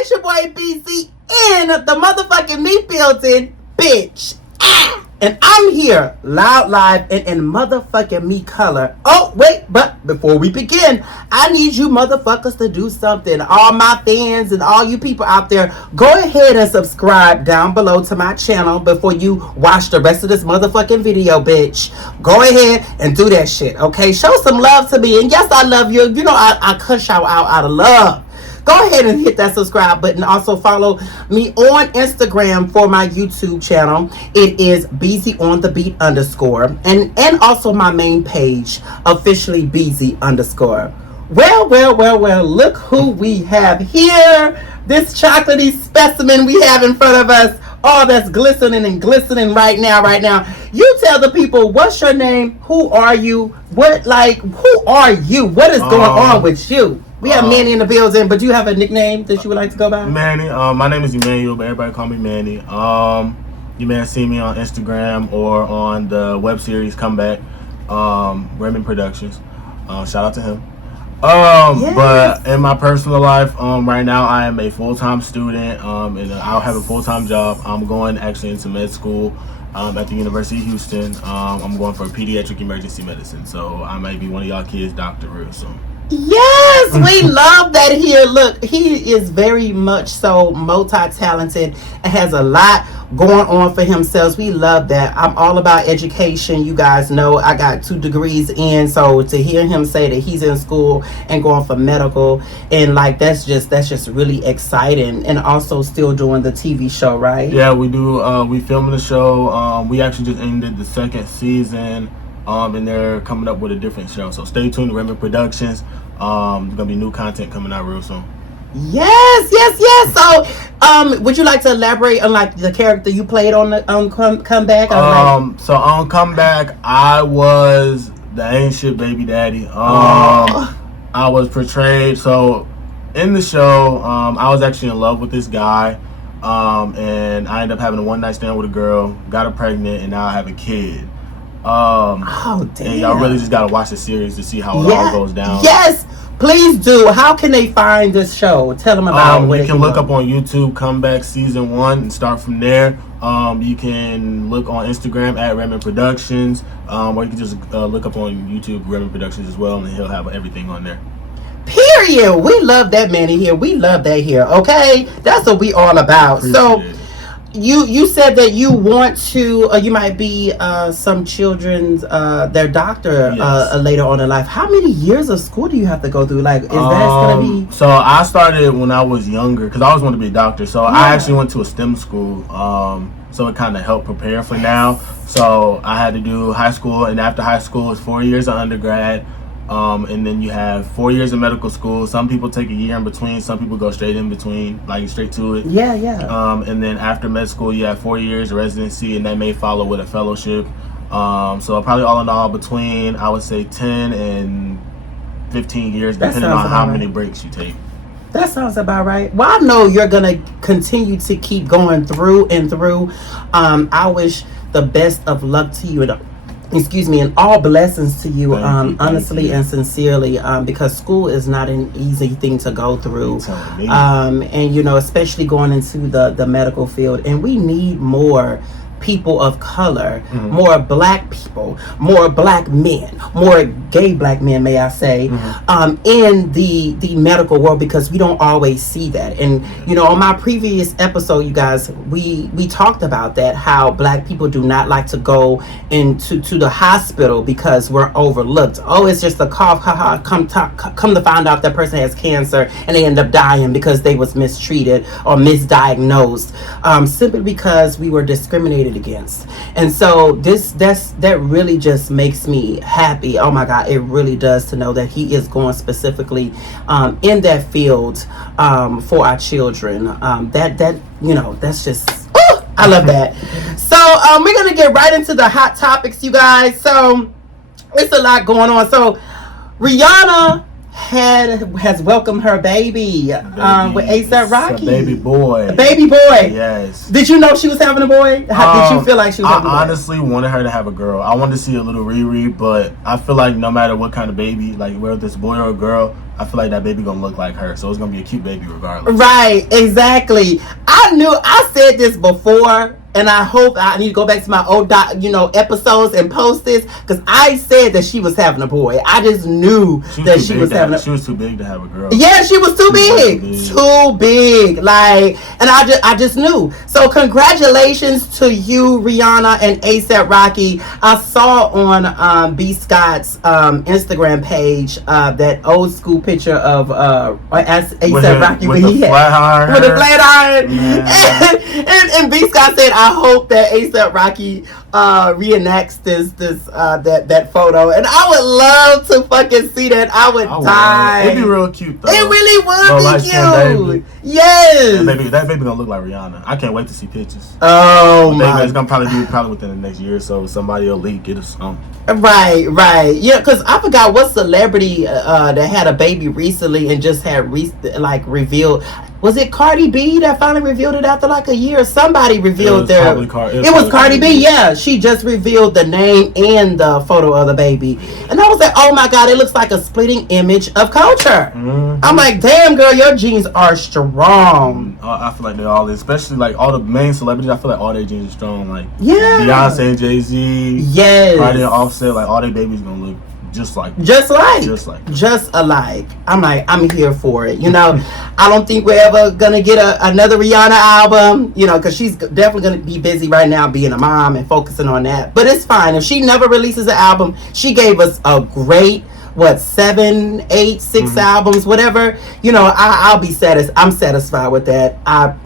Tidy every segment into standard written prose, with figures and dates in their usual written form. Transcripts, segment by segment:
It's your boy BZ in the motherfucking me building, bitch. And I'm here, loud, live, and in motherfucking me color. Oh, wait, but before we begin, I need you motherfuckers to do something. All my fans and all you people out there, go ahead and subscribe down below to my channel before you watch the rest of this motherfucking video, bitch. Go ahead and do that shit, okay? Show some love to me. And yes, I love you. You know, I cuss y'all out of love. Go ahead and hit that subscribe button. Also follow me on Instagram for my YouTube channel. It is beezyonthebeat_. And also my main page, officially beezy_. Well, look who we have here. This chocolatey specimen we have in front of us. Oh, that's glistening and glistening right now. You tell the people, what's your name? Who are you? Who are you? What is going on with you? We have Manny in the building, but do you have a nickname that you would like to go by? Manny. My name is Emmanuel, but everybody call me Manny. You may have seen me on Instagram or on the web series Comeback, Raymond Productions. Shout out to him. Yes. But in my personal life, right now I am a full-time student, and I'll have a full-time job. I'm going actually into med school at the University of Houston. I'm going for pediatric emergency medicine, so I might be one of y'all kids' doctor real soon. Yes, we love that here. Look, he is very much so multi-talented and has a lot going on for himself. We love that. I'm all about education. You guys know I got 2 degrees in, so to hear him say that he's in school and going for medical, and like that's just really exciting. And also still doing the TV show, right? Yeah, we do. We filming the show. We actually just ended the 2nd season. And they're coming up with a different show, so stay tuned to Raymond Productions. There's gonna be new content coming out real soon. Yes. So, would you like to elaborate on like the character you played on the Comeback? So on Comeback, I was the ain't shit baby daddy. I was portrayed. So in the show, I was actually in love with this guy, and I ended up having a one-night stand with a girl, got her pregnant, and now I have a kid. Damn. And y'all really just gotta watch the series to see how it all goes down. Yes, please do. How can they find this show? Tell them about it. You can look up on YouTube Comeback Season 1 and start from there. You can look on Instagram at Raymond Productions, or you can just look up on YouTube Raymond Productions as well, and he'll have everything on there. Period. We love that man in here. We love that here. Okay, that's what we all about. So you said that you want to you might be some children's their doctor later on in life. How many years of school do you have to go through? Like, is that gonna be? So I started when I was younger because I always wanted to be a doctor. So I actually went to a STEM school. So it kind of helped prepare for now. So I had to do high school, and after high school it's 4 years of undergrad. And then you have 4 years of medical school. Some people take a year in between. Some people go straight in between, like straight to it. Yeah. And then after med school, you have 4 years of residency, and that may follow with a fellowship. So probably all in all between, I would say 10 and 15 years, depending on how many breaks you take. That sounds about right. Well, I know you're going to continue to keep going through and through. I wish the best of luck to you. And all blessings to you, honestly and sincerely, because school is not an easy thing to go through, and you know, especially going into the medical field, and we need more people of color, more black people, more black men, more gay black men, may I say, in the medical world, because we don't always see that. And you know, on my previous episode, you guys, we talked about that, how black people do not like to go into the hospital because we're overlooked. Oh, it's just a cough, haha. Come to find out that person has cancer, and they end up dying because they was mistreated or misdiagnosed, simply because we were discriminated against. And so that really just makes me happy. Oh my God, it really does, to know that he is going specifically in that field for our children. That you know, that's just, I love that. So we're gonna get right into the hot topics, you guys. So it's a lot going on. So Rihanna has welcomed her baby, with ASAP Rocky. Baby boy. A baby boy. Yes. Did you know she was having a boy? How did you feel like she was having a boy? I honestly wanted her to have a girl. I wanted to see a little Riri, but I feel like no matter what kind of baby, like whether it's a boy or a girl, I feel like that baby gonna look like her. So it's gonna be a cute baby regardless. Right, exactly. I said this before, and I hope I need to go back to my old episodes and post this, because I said that she was having a boy. I just knew that she was having she was too big to have a girl. Yeah, she was too big. Too big. Like, and I just knew. So congratulations to you, Rihanna and ASAP Rocky. I saw on B Scott's Instagram page that old school picture of ASAP Rocky with the flat iron. With the flat iron. Yeah. And B Scott said, I hope that ASAP Rocky reenacts that photo, and I would love to fucking see that. I would die. It'd be real cute though. It really would be cute. Yes. That baby gonna look like Rihanna. I can't wait to see pictures. Oh my! It's gonna probably within the next year or so. Somebody will leak it or something. Right. Yeah, because I forgot what celebrity that had a baby recently and just had revealed. Was it Cardi B that finally revealed it after like a year? Somebody revealed it was Cardi B. Yeah, she just revealed the name and the photo of the baby, and I was like, oh my god, it looks like a splitting image of culture. Mm-hmm. I'm like, damn girl, your genes are strong. I feel like they're all, especially like all the main celebrities. I feel like all their genes are strong. Like Beyonce, Jay-Z, Cardi and Offset. Like all their babies gonna look just alike. I'm like, I'm here for it. I don't think we're ever gonna get another Rihanna album, because she's definitely gonna be busy right now being a mom and focusing on that. But it's fine if she never releases an album. She gave us a great 7, 8, 6 albums, whatever. I'll be satisfied. I'm satisfied with that.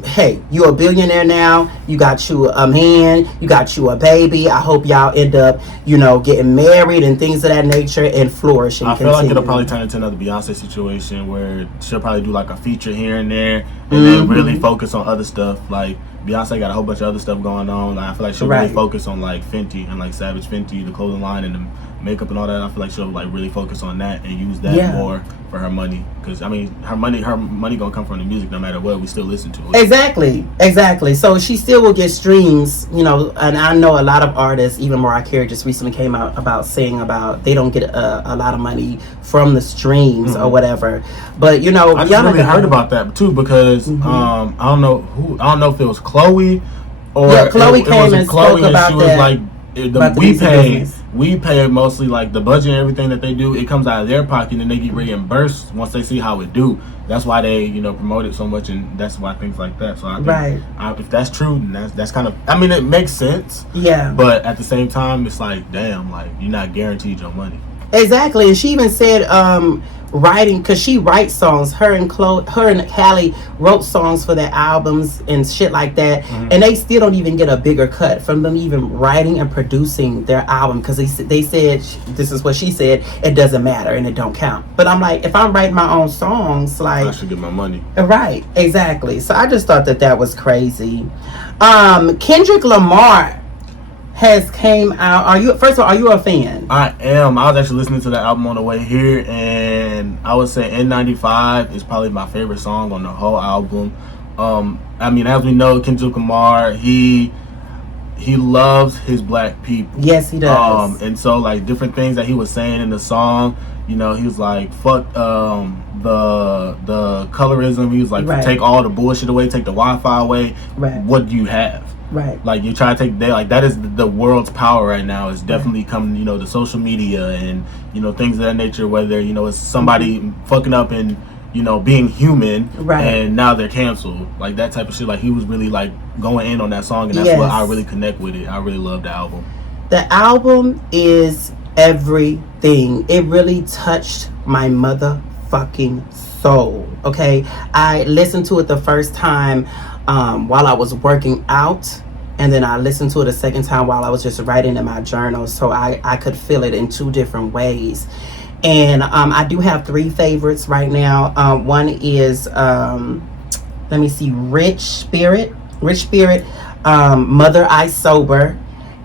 Hey, you're a billionaire now. You got you a man. You got you a baby. I hope y'all end up, getting married and things of that nature and flourishing. I feel like it'll probably turn into another Beyonce situation where she'll probably do like a feature here and there, and then really focus on other stuff. Like Beyonce got a whole bunch of other stuff going on. I feel like she'll really focus on like Fenty and like Savage Fenty, the clothing line, and the makeup and all that. I feel like she'll like really focus on that and use that more for her money, because her money gonna come from the music no matter what. We still listen to it. Exactly. So she still will get streams, and I know a lot of artists, even Mariah Carey just recently came out about saying about they don't get a lot of money from the streams or whatever. But I just really heard about that too, because I don't know if it was Chloe or Chloe came and spoke about she that. Was like we pay mostly like the budget and everything that they do. It comes out of their pocket and they get reimbursed once they see how it do. That's why they promote it so much, and that's why things like that. So I think if that's true, then that's kind of, it makes sense. Yeah. But at the same time, it's like, damn, like you're not guaranteed your money. Exactly, and she even said writing, because she writes songs. Her and Hallie wrote songs for their albums and shit like that, and they still don't even get a bigger cut from them even writing and producing their album, because they said, this is what she said, it doesn't matter and it don't count. But I'm like, if I'm writing my own songs, like, I should get my money. Right, exactly. So I just thought that was crazy. Kendrick Lamar has came out. Are you a fan? I am. I was actually listening to the album on the way here, and I would say N95 is probably my favorite song on the whole album. As we know, Kendrick Lamar, he loves his black people. Yes, he does. And so like different things that he was saying in the song, he was like, fuck the colorism. He was like, take all the bullshit away, take the Wi-Fi away. Right. What do you have? Right. Like you try to take that is the world's power right now. It's definitely coming, the social media and things of that nature. Whether it's somebody fucking up and being human, and now they're canceled, like that type of shit. Like he was really like going in on that song, and that's what I really connect with it. I really love the album. The album is everything. It really touched my motherfucking soul. Okay, I listened to it the first time while I was working out, and then I listened to it a second time while I was just writing in my journal, so I could feel it in 2 different ways. And I do have 3 favorites right now. One is let me see, Rich Spirit, Mother I Sober,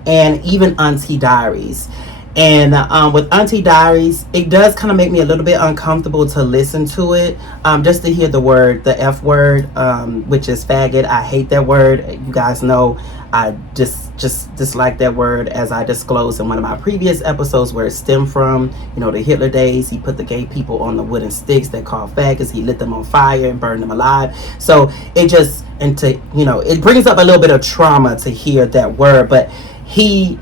and even Auntie Diaries. And with Auntie Diaries, it does kind of make me a little bit uncomfortable to listen to it, just to hear the F word, which is faggot. I hate that word. You guys know I just dislike that word, as I disclosed in one of my previous episodes, where it stemmed from. The Hitler days. He put the gay people on the wooden sticks that called faggots. He lit them on fire and burned them alive. So it brings up a little bit of trauma to hear that word, but he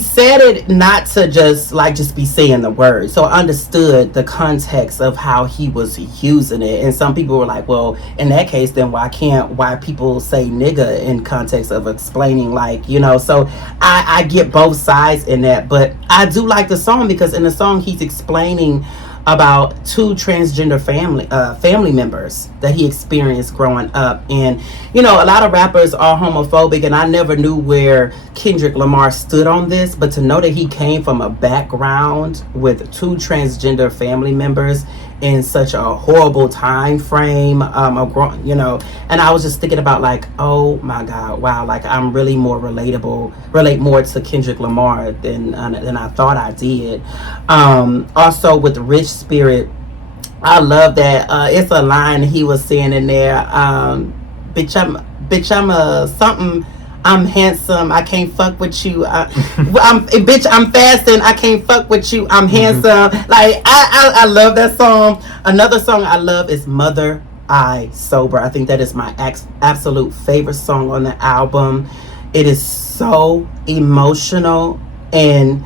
said it not to just be saying the word. So I understood the context of how he was using it. And some people were like, well, in that case, then why people say nigga in context of explaining, so I get both sides in that. But I do like the song, because in the song he's explaining about two transgender family members that he experienced growing up. And a lot of rappers are homophobic, and I never knew where Kendrick Lamar stood on this, but to know that he came from a background with two transgender family members in such a horrible time frame, and I was just thinking about oh my God, wow, I'm really relate more to Kendrick Lamar than I thought I did. Also with Rich Spirit, I love that. It's a line he was saying in there. I'm a something. I'm handsome. I can't fuck with you. I'm fasting. I can't fuck with you. I'm handsome. I love that song. Another song I love is Mother I Sober. I think that is my absolute favorite song on the album. It is so emotional, and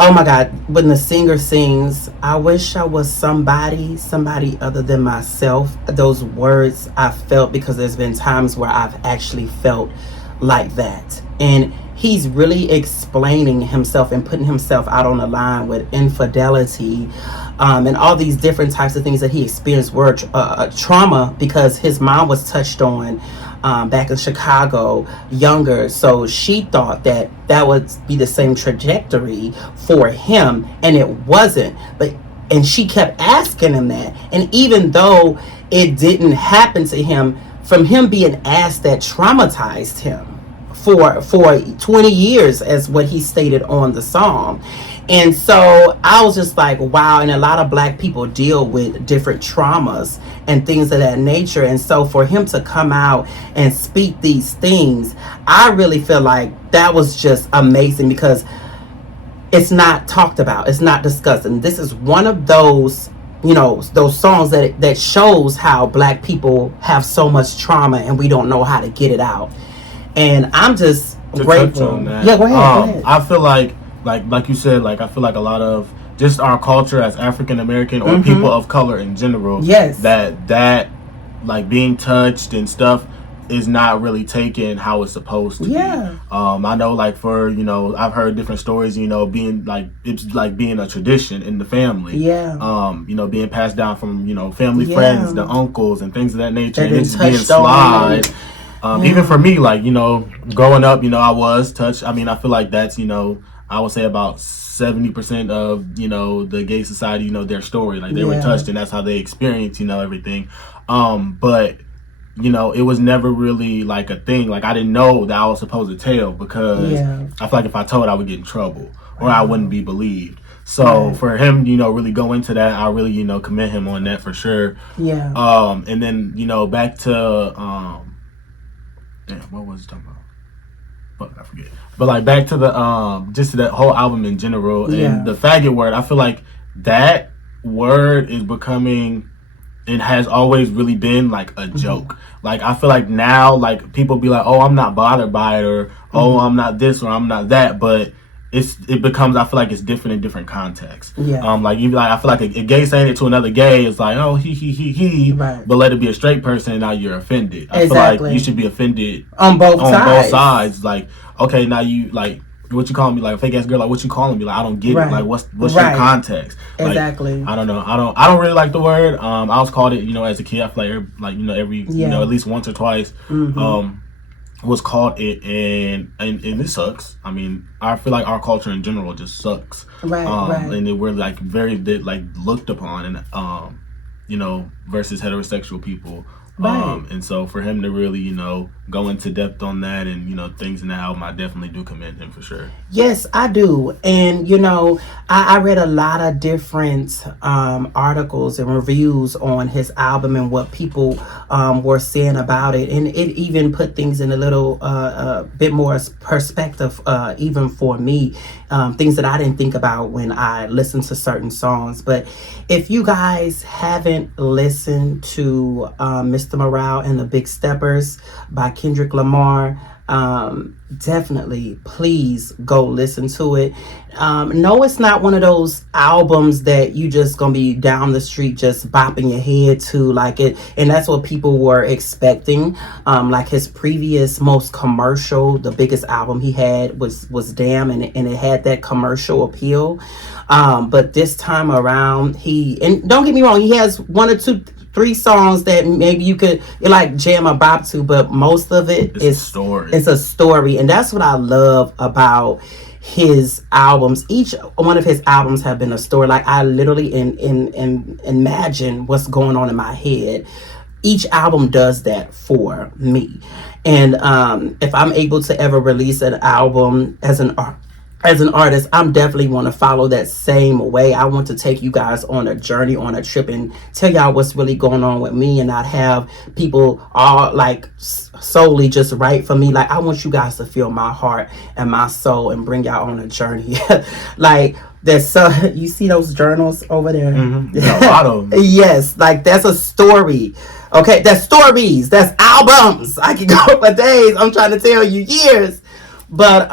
oh my God, when the singer sings, I wish I was somebody other than myself. Those words I felt, because there's been times where I've actually felt like that. And he's really explaining himself and putting himself out on the line with infidelity, and all these different types of things that he experienced were trauma, because his mom was touched on back in Chicago younger, so she thought that would be the same trajectory for him, and it wasn't. And she kept asking him that, and even though it didn't happen to him, from him being asked, that traumatized him for 20 years, as what he stated on the song. And so I was just like, wow. And a lot of Black people deal with different traumas and things of that nature. And so for him to come out and speak these things, I really feel like that was just amazing, because it's not talked about, it's not discussed. And this is one of those, those songs that shows how Black people have so much trauma and we don't know how to get it out. And I'm just grateful. Yeah, go ahead. I feel like you said, I feel like a lot of just our culture as African American or people of color in general, yes, that being touched and stuff is not really taken how it's supposed to be. I know, for I've heard different stories, being it's being a tradition in the family, being passed down from family friends, the uncles and things of that nature, and it's being slide. Even for me, growing up, I was touched. I mean, I feel like that's, I would say about 70% of, the gay society, their story. They were touched, and that's how they experienced, everything. But, it was never really a thing. I didn't know that I was supposed to tell, because I feel like if I told, I would get in trouble or I wouldn't be believed. So for him, really go into that, I really, commend him on that for sure. And then, back to, what was I talking about? Fuck, I forget. But back to the just to that whole album in general, and the faggot word, I feel like that word is becoming, and has always really been a joke. I feel like now people be like, oh, I'm not bothered by it, or oh, I'm not this, or I'm not that, but it becomes, I feel like it's different in different contexts. Even I feel like a gay saying it to another gay is oh, he, but let it be a straight person and now you're offended. I feel like you should be offended on both sides. Okay, now you what you calling me, a fake ass girl, what you calling me, I don't get it, what's your context? Exactly. I don't know. I don't really like the word. I was called it, as a kid. I feel like every at least once or twice. Was called it, and it sucks. I mean, I feel like our culture in general just sucks. And we're very looked upon, and versus heterosexual people. Right. And so for him to really, go into depth on that and, things in the album, I definitely do commend him for sure. Yes, I do. And, I read a lot of different articles and reviews on his album and what people were saying about it. And it even put things in a little bit more perspective, even for me, things that I didn't think about when I listened to certain songs. But if you guys haven't listened to Mr. Morale and the Big Steppers by Kendrick Lamar, definitely please go listen to it. No, it's not one of those albums that you just gonna be down the street just bopping your head to like it, and that's what people were expecting. Like his previous most commercial, the biggest album he had was Damn, and it had that commercial appeal. But this time around, and don't get me wrong, he has one or two, three songs that maybe you could like jam a bop to, but most of it's a story. It's a story, and that's what I love about his albums. Each one of his albums have been a story. Like I literally imagine what's going on in my head. Each album does that for me, and if I'm able to ever release an album as an artist, I'm definitely want to follow that same way. I want to take you guys on a journey, on a trip, and tell y'all what's really going on with me, and not have people all like solely just write for me. Like I want you guys to feel my heart and my soul and bring y'all on a journey. Like there's you see those journals over there? Mm-hmm. Yeah, a lot of them. Yes, like that's a story. Okay, that's stories, that's albums. I can go for days. I'm trying to tell you, years. But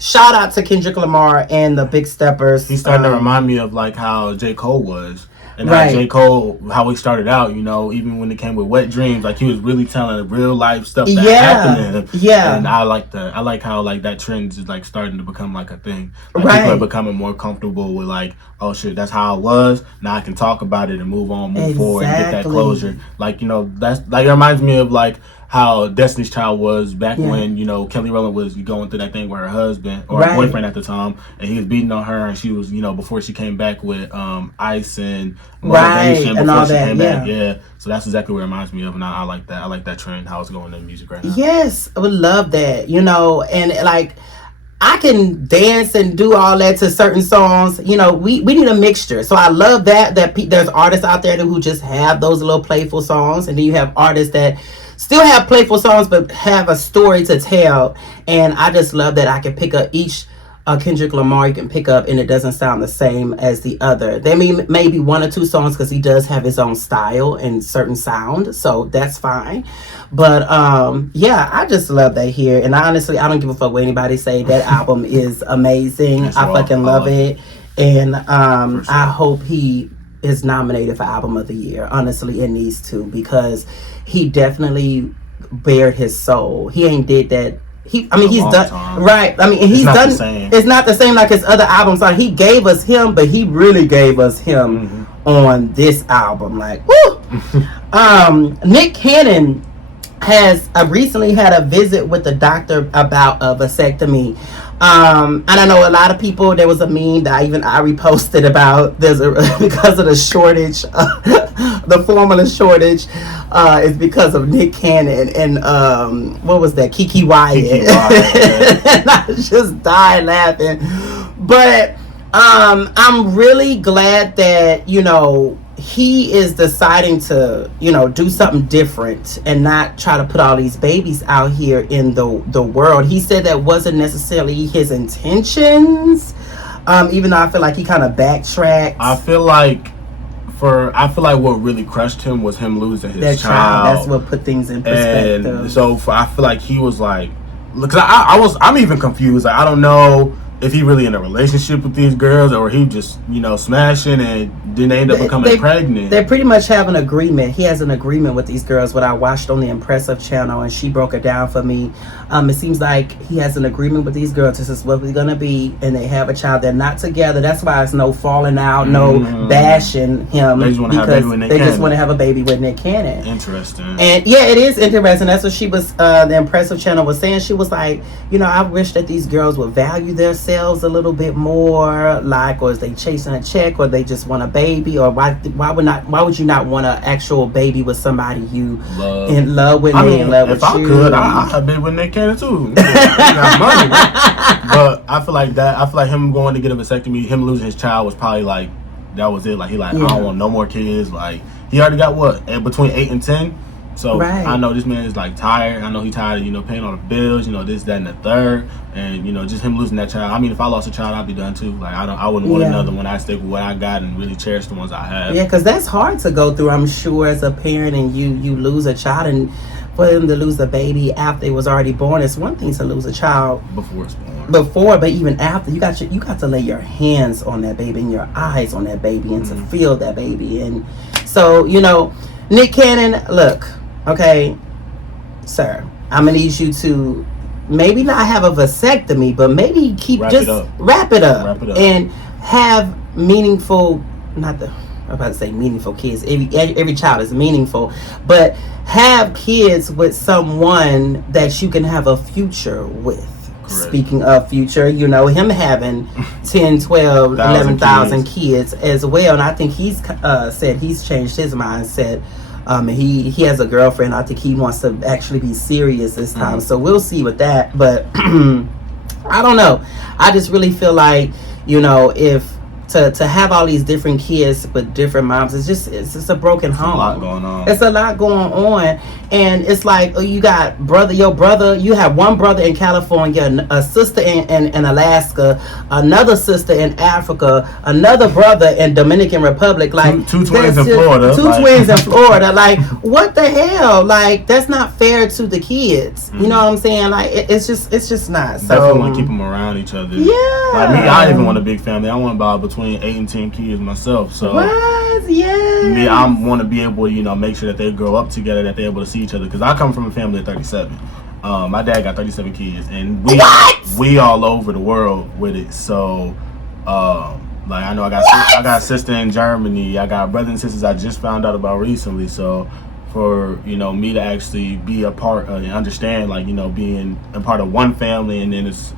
shout out to Kendrick Lamar and the Big Steppers. He's starting to remind me of like how J. Cole was. And right. how J. Cole, how he started out, even when it came with Wet Dreams, like he was really telling real life stuff that happened to him. Yeah. And I like that. I like how like that trend is like starting to become like a thing. Like right. People are becoming more comfortable with like, oh shit, that's how I was. Now I can talk about it and move on, move forward, and get that closure. Like, that's like it reminds me of like how Destiny's Child was back when, Kelly Rowland was going through that thing with her husband or her boyfriend at the time, and he was beating on her, and she was, before she came back with Ice and Motivation and before all she that, came back. Yeah. So that's exactly what it reminds me of, and I like that. I like that trend, how it's going in music right now. Yes, I would love that, and like I can dance and do all that to certain songs. We need a mixture. So I love that there's artists out there who just have those little playful songs, and then you have artists that still have playful songs but have a story to tell. And I just love that I can pick up each Kendrick Lamar you can pick up, and it doesn't sound the same as the other. There may be one or two songs because he does have his own style and certain sound, so that's fine. But I just love that here. And honestly, I don't give a fuck what anybody say. That album is amazing. I fucking love it. And sure. I hope he is nominated for Album of the Year. Honestly, it needs to, because he definitely bared his soul. He ain't did that. He's done time. Right. I mean, he's done. It's not the same like his other albums. Like he gave us him, but he really gave us him on this album. Like, woo. Nick Cannon has recently had a visit with the doctor about a vasectomy. And I know a lot of people, there was a meme that I reposted about because of the shortage, the formula shortage is because of Nick Cannon and what was that, Kiki Wyatt. And I just died laughing. But I'm really glad that he is deciding to do something different and not try to put all these babies out here in the world. He said that wasn't necessarily his intentions, even though I feel like he kind of backtracked. I feel like what really crushed him was him losing his child. That's what put things in perspective. And so I feel like he was like, because I'm even confused. Like, I don't know if he really in a relationship with these girls, or he just smashing and then they end up becoming pregnant. They pretty much have an agreement. He has an agreement with these girls, what I watched on the Impressive channel, and she broke it down for me. It seems like he has an agreement with these girls. This is what we're gonna be, and they have a child. They're not together. That's why it's no falling out, no bashing him, they just want to have a baby with Nick Cannon. Just want to have a baby with Nick Cannon. Interesting. And yeah, it is interesting. That's what she was. The Impressive channel was saying. She was like, I wish that these girls would value their themselves a little bit more, like, or is they chasing a check, or they just want a baby, or why would you not want an actual baby with somebody you in love with? In love with if I could, I'd have been with Nick Cannon too. Got money, but I feel like him going to get a vasectomy, him losing his child was probably like, that was it. Like, I don't want no more kids. Like, he already got between 8 and 10. So I know this man is like tired. I know he's tired of, paying all the bills, this, that, and the third. And, just him losing that child. I mean, if I lost a child, I'd be done too. Like, I wouldn't want another one. I stick with what I got and really cherish the ones I have. Yeah, because that's hard to go through, I'm sure, as a parent, and you lose a child, and for them to lose the baby after it was already born, it's one thing to lose a child before it's born. But even after, you got to lay your hands on that baby and your eyes on that baby and to feel that baby. And so, Nick Cannon, look, okay, sir, I'm gonna need you to maybe not have a vasectomy, but maybe wrap it up and have meaningful, I'm about to say meaningful kids. Every child is meaningful, but have kids with someone that you can have a future with. Correct. Speaking of future, him having 10, 12, 11,000 kids as well. And I think he's said he's changed his mindset. He has a girlfriend. I think he wants to actually be serious this time. So we'll see with that. But I don't know. I just really feel like, if to have all these different kids with different moms, it's just a broken home. A lot going on. It's a lot going on, and it's like, you got your brother. You have one brother in California, a sister in Alaska, another sister in Africa, another brother in Dominican Republic. Like two twins in Florida. Twins in Florida. Like, what the hell? Like, that's not fair to the kids. You know what I'm saying? Like, it's just not. So definitely want to keep them around each other. Yeah. Like me, I even want a big family. I want about between 8 and 10 kids myself. So me, I want to be able to, make sure that they grow up together, that they're able to see each other. Because I come from a family of 37. My dad got 37 kids, and we all over the world with it. So, like, I know I got a sister in Germany. I got brothers and sisters I just found out about recently. So, for me to actually be a part and understand, like, being a part of one family, and then it's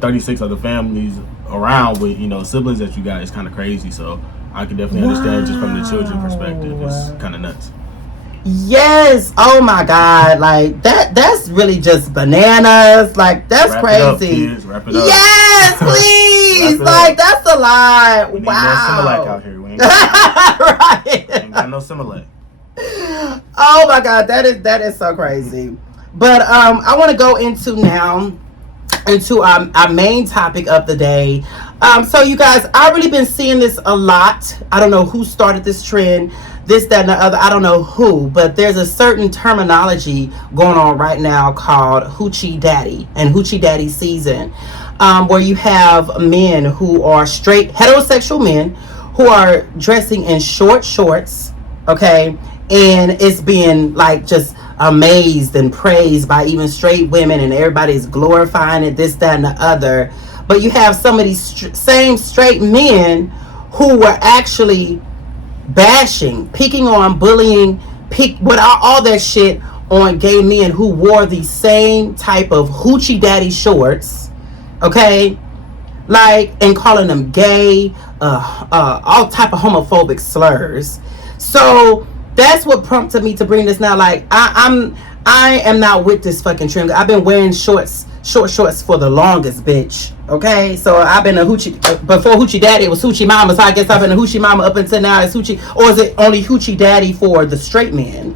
36 other families around with siblings that you got, is kind of crazy. So I can definitely understand just from the children perspective. It's kind of nuts. Yes. Oh my God. Like, that's really just bananas. Like, that's crazy. Wrap it up. Yes, please. Like, that's a lot. We need wow. no Similac out here. We ain't got right. Ain't got no Similac. Oh my God, that is so crazy. But I want to go into our main topic of the day. So you guys, I've really been seeing this a lot. I don't know who started this trend, this, that, and the other. I don't know who, but there's a certain terminology going on right now called hoochie daddy and hoochie daddy season, where you have men who are straight heterosexual men who are dressing in short shorts, okay, and it's being like just amazed and praised by even straight women, and everybody's glorifying it, this, that, and the other. But you have some of these same straight men who were actually bashing, picking on, bullying, with all that shit on gay men who wore the same type of hoochie daddy shorts, okay, like, and calling them gay, all type of homophobic slurs. So that's what prompted me to bring this now. Like, I am not with this fucking trend. I've been wearing short shorts for the longest, bitch. Okay, so I've been a hoochie before hoochie daddy. It was hoochie mama. So I guess I've been a hoochie mama up until now. It's hoochie, or is it only hoochie daddy for the straight men?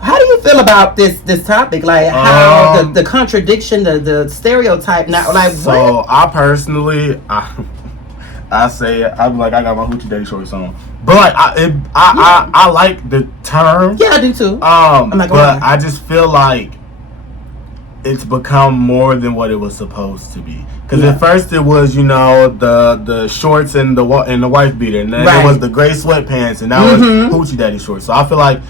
How do you feel about this topic? Like, how the contradiction, the stereotype now? Like, so what? I personally, I say, I'm like, I got my hoochie daddy shorts on. But I like the term. Yeah, I do too. But I just feel like it's become more than what it was supposed to be. Because at first it was, the shorts and the wife beater, and then it was the gray sweatpants, and now it's hoochie daddy shorts. So I feel like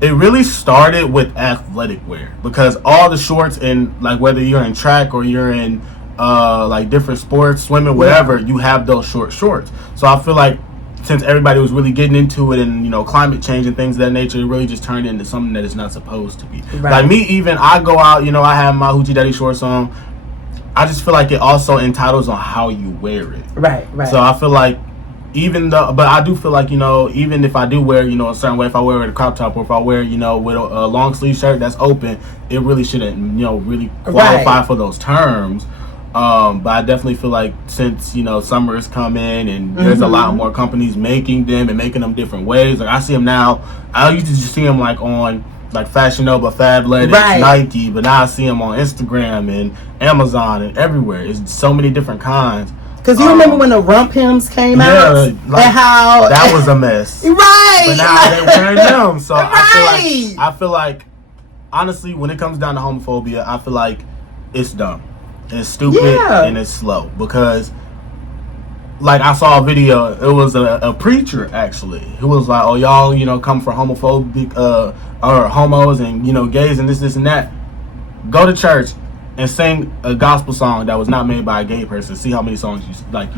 it really started with athletic wear, because all the shorts, and like whether you're in track or you're in like different sports, swimming, whatever, you have those short shorts. So I feel like since everybody was really getting into it, and climate change and things of that nature, it really just turned into something that it's not supposed to be. Like me, even I go out, I have my hoochie daddy shorts on. I just feel like it also entitles on how you wear it. Right. So I feel like but I do feel like, even if I do wear, a certain way, if I wear it a crop top or if I wear, with a long sleeve shirt that's open, it really shouldn't, really qualify for those terms. But I definitely feel like since, summer is coming and there's a lot more companies making them and making them different ways. Like I see them now. I used to just see them like on like Fashion Nova, Fabletics, Nike, but now I see them on Instagram and Amazon and everywhere. It's so many different kinds. Because you remember when the rump hymns came out? Like, and how... That was a mess. Right. But now they're wearing them. So I feel like, honestly, when it comes down to homophobia, I feel like it's dumb. It's stupid and it's slow. Because, like, I saw a video. It was a preacher, actually, who was like, oh, y'all, come for homophobic, or homos and, gays and this and that. Go to church and sing a gospel song that was not made by a gay person. See how many songs you like.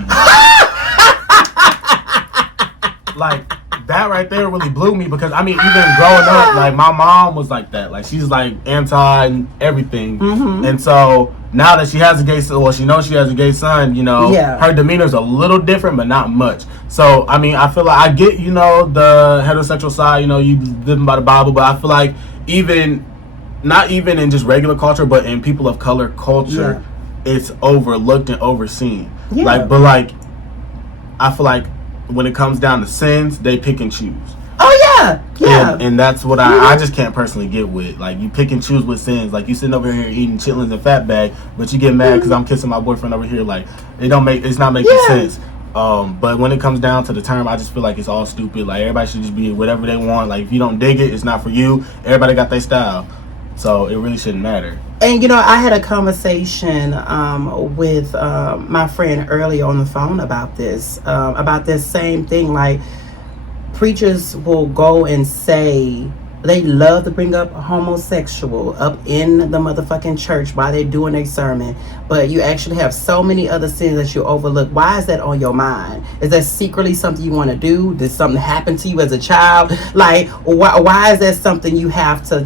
Like, that right there really blew me because, even growing up, like, my mom was like that. Like, she's, like, anti and everything. And so, now that she has a gay son, well, she knows she has a gay son, her demeanor's a little different, but not much. So, I feel like I get, the heterosexual side, you living by the Bible, but I feel like not even in just regular culture, but in people of color culture, it's overlooked and overseen. But I feel like when it comes down to sins, they pick and choose. Oh yeah. And that's what I just can't personally get with. Like, you pick and choose with sins. Like, you sitting over here eating chitlins and fat bag, but you get mad because I'm kissing my boyfriend over here. Like, it's not making sense. But when it comes down to the term, I just feel like it's all stupid. Like, everybody should just be whatever they want. Like, if you don't dig it, it's not for you. Everybody got their style. So it really shouldn't matter. And I had a conversation with my friend earlier on the phone about this same thing. Like, preachers will go and say they love to bring up homosexual up in the motherfucking church while they're doing their sermon, but you actually have so many other sins that you overlook. Why is that on your mind? Is that secretly something you want to do? Did something happen to you as a child? Like, why is that something you have to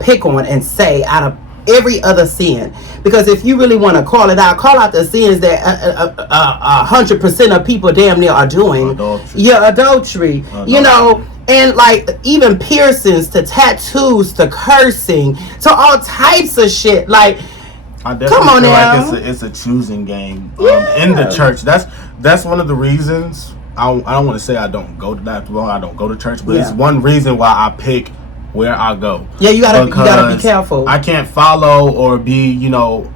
pick on and say out of every other sin? Because if you really want to call out the sins that 100% of people damn near are doing. Adultery. And like even piercings to tattoos to cursing to all types of shit. Like, I definitely feel like it's a choosing game in the church. That's one of the reasons I don't want to say I don't go to that. Well, I don't go to church, but it's one reason why I pick where I go. Yeah, you gotta be careful. I can't follow or be,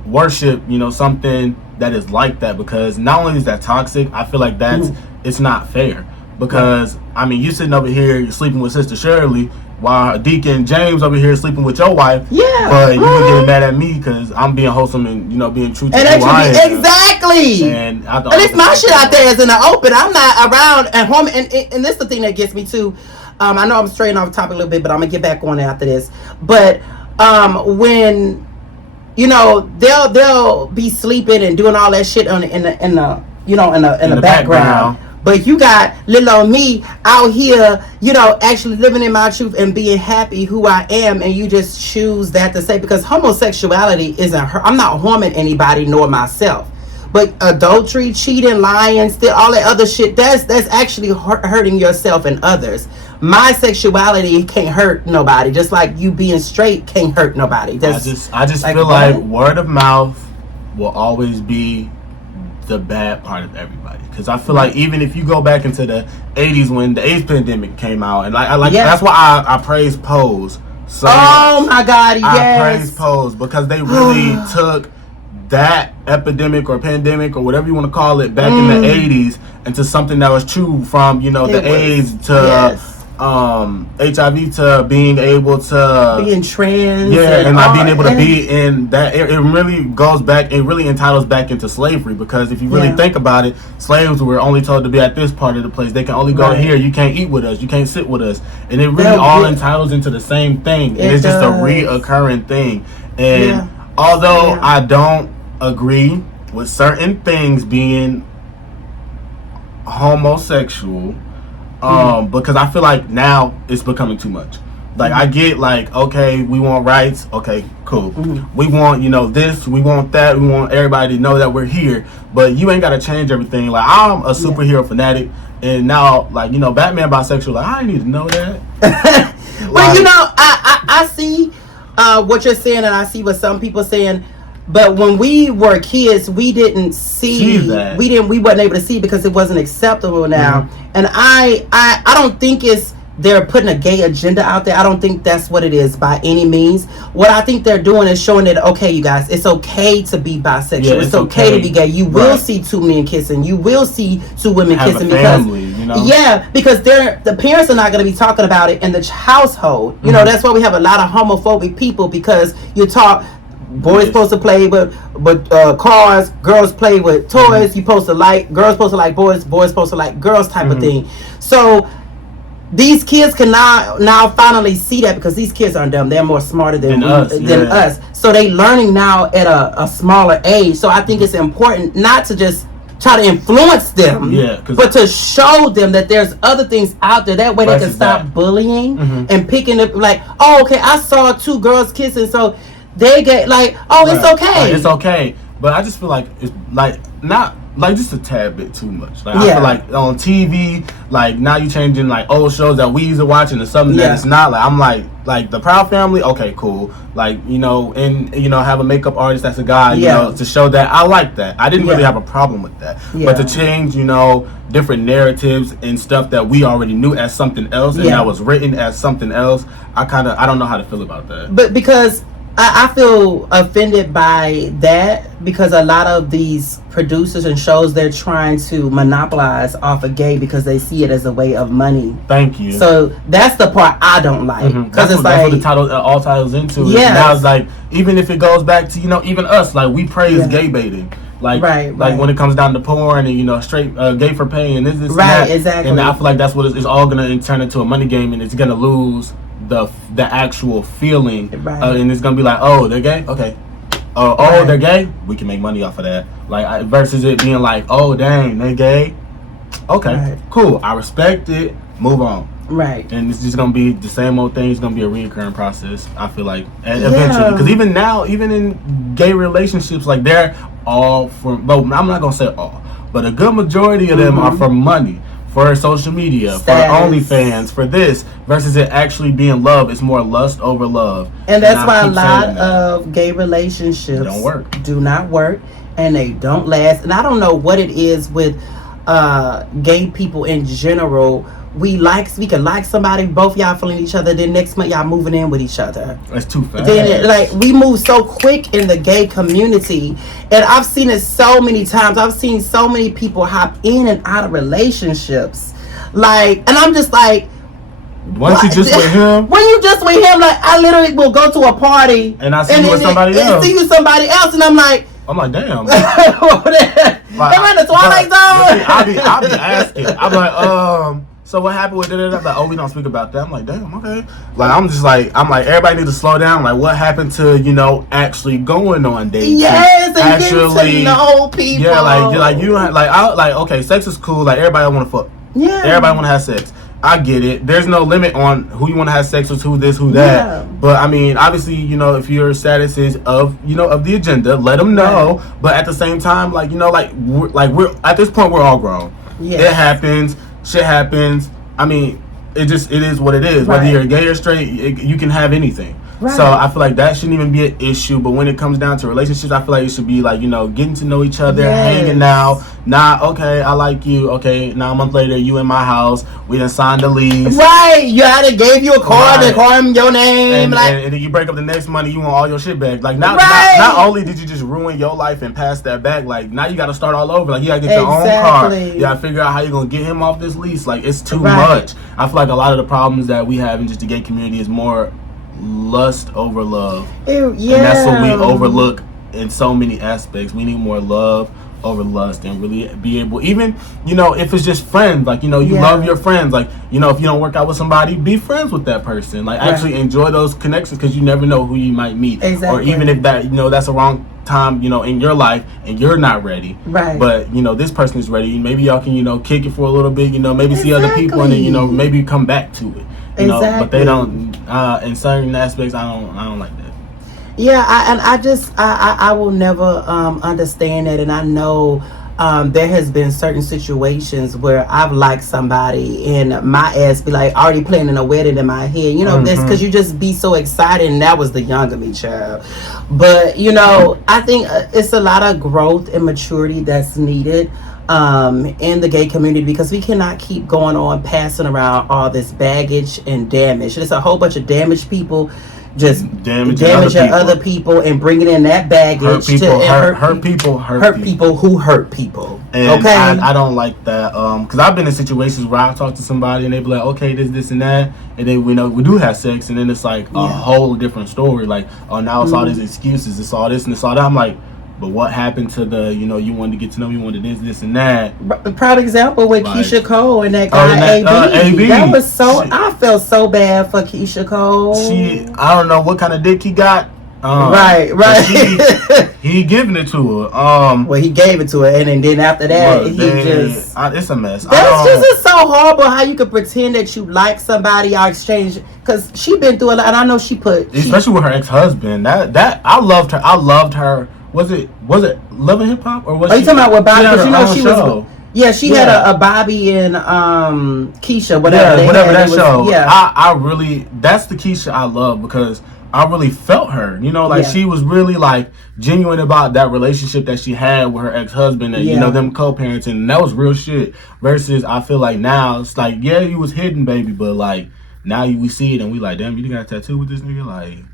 worship, something that is like that, because not only is that toxic, I feel like it's not fair. Because you sitting over here, you're sleeping with Sister Shirley, while Deacon James over here sleeping with your wife. Yeah. But you getting mad at me because I'm being wholesome and being true to who I am. Exactly. And at least my shit out there is in the open. I'm not around at home, and this is the thing that gets me too. I know I'm straying off topic a little bit, but I'm gonna get back on it after this. But when they'll be sleeping and doing all that shit in the background. But you got little old me out here, actually living in my truth and being happy who I am, and you just choose that to say, because homosexuality isn't I'm not harming anybody nor myself. But adultery, cheating, lying, still all that other shit, that's actually hurting yourself and others. My sexuality can't hurt nobody, just like you being straight can't hurt nobody. I just feel like word of mouth will always be the bad part of everybody. Because I feel like even if you go back into the 80s when the AIDS pandemic came out, and that's why I praise Pose so much. My God, yes. I praise Pose because they really took that epidemic or pandemic or whatever you want to call it back in the 80s into something that was true, from AIDS to HIV to being able to being trans, and not being able to be in that. It really goes back, it really entitles back into slavery, because if you really think about it, slaves were only told to be at this part of the place. They can only go here. You can't eat with us, you can't sit with us, and it really all entitles into the same thing, and it's just a reoccurring thing. And although I don't agree with certain things being homosexual, because I feel like now it's becoming too much. Like I get like, okay, we want rights. Okay, cool. We want, this. We want that. We want everybody to know that we're here. But you ain't got to change everything. Like I'm a superhero fanatic, and now like Batman bisexual. Like I need to know that. But I see what you're saying, and I see what some people saying. But when we were kids, we didn't see that. We wasn't able to see because it wasn't acceptable now. And I don't think they're putting a gay agenda out there. I don't think that's what it is by any means. What I think they're doing is showing that, okay, you guys, it's okay to be bisexual. Yeah, it's okay to be gay. You will see two men kissing. You will see two women kissing because the parents are not going to be talking about it in the household. You know, that's why we have a lot of homophobic people, because you talk. Boys supposed to play with cars, girls play with toys. You supposed to like girls, supposed to like boys, boys supposed to like girls, type of thing. So these kids can now finally see that, because these kids aren't dumb. They're more smarter than us. So they learning now at a smaller age. So I think it's important not to just try to influence them, but to show them that there's other things out there. That way they can stop bullying and picking up like, oh, okay, I saw two girls kissing, so they get like, oh, it's okay. It's okay. But I just feel like it's like not like just a tad bit too much. Like I feel like on TV, like now you changing like old shows that we used to watch into something that it's not. Like I'm like the Proud Family, okay, cool. Like, and have a makeup artist that's a guy, to show that. I like that. I didn't really have a problem with that. But to change, different narratives and stuff that we already knew as something else and that was written as something else, I don't know how to feel about that. But because I feel offended by that, because a lot of these producers and shows, they're trying to monopolize off of gay because they see it as a way of money. Thank you. So that's the part I don't like, because it's that's what the title all titles into. Yeah. Now it's like, even if it goes back to even us, like we praise gay baiting. Like, like when it comes down to porn and straight gay for pay and this and that. Exactly. And I feel like that's what it's all gonna turn into a money game, and it's gonna lose the actual feeling, and it's gonna be like, oh, they're gay, okay, they're gay, we can make money off of that. Like versus it being like, oh dang, they gay, okay, cool, I respect it, move on. Right. And it's just gonna be the same old thing. It's gonna be a recurring process, I feel like, and eventually, because even now, even in gay relationships, like they're all for, but I'm not gonna say all, but a good majority of them are for money, for social media, for OnlyFans, for this, versus it actually being love. It's more lust over love. And that's why a lot of gay relationships do not work, and they don't last. And I don't know what it is with gay people in general. We can like somebody, both y'all feeling each other, then next month y'all moving in with each other. That's too fast. Then we move so quick in the gay community, and I've seen it so many times. I've seen so many people hop in and out of relationships, and I'm just like, once you just with him, when you just with him, like I literally will go to a party and I see you with somebody else, and see you somebody else, and I'm like, damn. Am I in the Twilight Zone? I'll be asking. I'm like, so what happened with it? I'm like, oh, we don't speak about that. I'm like, damn, okay. Like, I'm like, everybody needs to slow down. Like, what happened to, actually going on dates? Yes, and getting to know people. Yeah, okay, sex is cool. Like, everybody want to fuck. Yeah. Everybody want to have sex. I get it. There's no limit on who you want to have sex with, who this, who that. Yeah. But I mean, obviously, if your status is of the agenda, let them know. Right. But at the same time, we're at this point, we're all grown. Yeah. It happens. Shit happens. I mean, it is what it is. Whether you're gay or straight, you can have anything. Right. So I feel like that shouldn't even be an issue. But when it comes down to relationships, I feel like it should be getting to know each other, hanging out. Not, okay, I like you. Okay, now a month later, you in my house. We done signed the lease. Right. You had to gave you a card to call him your name. And then you break up the next month, you want all your shit back. Like, not only did you just ruin your life and pass that back, like, now you got to start all over. Like, you got to get your own car. You got to figure out how you're going to get him off this lease. Like, it's too much. I feel like a lot of the problems that we have in just the gay community is more lust over love. And that's what we overlook in so many aspects. We need more love over lust, and really be able, even if it's just friends, like you love your friends, like if you don't work out with somebody, be friends with that person, like actually enjoy those connections, because you never know who you might meet. Or even if that that's a wrong time, in your life, and you're not ready. Right. But this person is ready. Maybe y'all can kick it for a little bit. Maybe see other people, and then maybe come back to it. Exactly. But they don't. In certain aspects, I don't like that. Yeah, I will never understand that, and I know there has been certain situations where I've liked somebody and my ass be like already planning a wedding in my head, this because you just be so excited, and that was the younger me, child. But I think it's a lot of growth and maturity that's needed in the gay community, because we cannot keep going on passing around all this baggage and damage. There's a whole bunch of damaged people just damaging other people and bringing in that baggage hurt people who hurt people. And okay, I don't like that because I've been in situations where I talk to somebody and they be like, okay, this and that, and then we do have sex, and then it's like a whole different story. Like, oh, now it's all these excuses, it's all this and it's all that. I'm like, but what happened to the, you wanted to get to know me, you wanted this and that. Proud example with Keyshia Cole and that guy AB. That was I felt so bad for Keyshia Cole. I don't know what kind of dick he got. Right. He giving it to her. Well, he gave it to her, and then after that, it's a mess. That's just so horrible. How you could pretend that you like somebody or exchange, because she been through a lot, and I know especially with her ex-husband. That I loved her. Was it Love and Hip Hop, or was? Are you talking about what Bobby? Because she was. Yeah, she had a Bobby and Keyshia, whatever. Whatever that show. Yeah, I really, that's the Keyshia I love, because I really felt her. She was really like genuine about that relationship that she had with her ex-husband, and them co-parenting, and that was real shit. Versus, I feel like now it's like, yeah, he was hidden, baby, but like now we see it and we like, damn, you got a tattoo with this nigga, like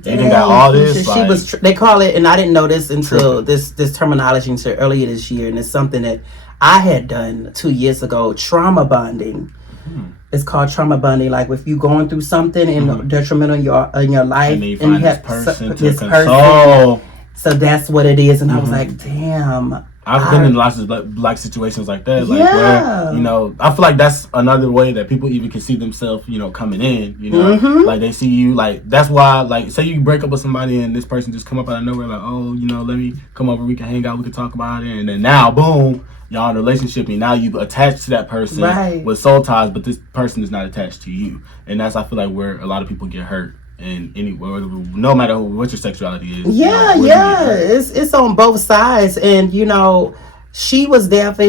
damn, they got all this. She was. They call it, and I didn't know this until this terminology until earlier this year, and it's something that I had done 2 years ago. Trauma bonding. It's called trauma bonding. Like if you going through something and detrimental in your life, and you find this person. So that's what it is. And I was like, damn. I've been in lots of like situations like that, like where I feel like that's another way that people even can see themselves, coming in, like they see you, like that's why, like say you break up with somebody and this person just come up out of nowhere, like, oh, let me come over, we can hang out, we can talk about it, and then now boom, y'all in a relationship, and now you've attached to that person with soul ties, but this person is not attached to you, and that's I feel like where a lot of people get hurt. And anywhere, no matter what your sexuality is, it's on both sides. And she was there for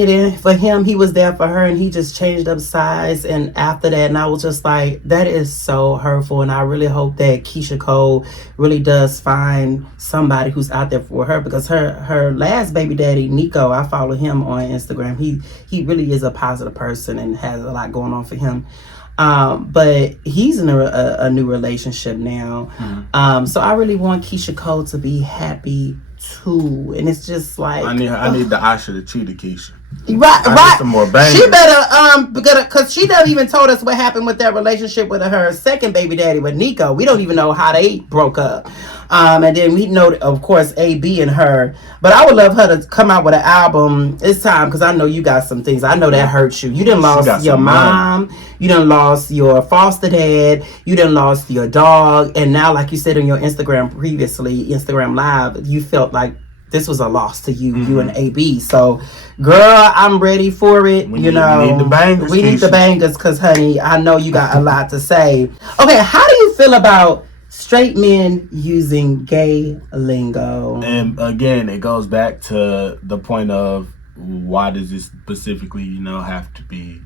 him, he was there for her, and he just changed up sides. And after that, and I was just like, that is so hurtful. And I really hope that Keyshia Cole really does find somebody who's out there for her, because her last baby daddy, Nico, I follow him on Instagram. He really is a positive person and has a lot going on for him. But he's in a new relationship now. So I really want Keyshia Cole to be happy too. And it's just like, I need the Asha to cheat the Keyshia. Right. Some more bangers. She better, cause she never even told us what happened with that relationship with her second baby daddy with Nico. We don't even know how they broke up. And then we know, of course, AB and her. But I would love her to come out with an album this time, because I know you got some things. I know that hurts you. You done lost your mom. You done lost your foster dad. You done lost your dog. And now, like you said on your Instagram previously, Instagram Live, you felt like this was a loss to you, you and AB. So, girl, I'm ready for it. We need the bangers. We need the bangers, because, honey, I know you got a lot to say. Okay, how do you feel about straight men using gay lingo? And again, it goes back to the point of, why does this specifically, have to be,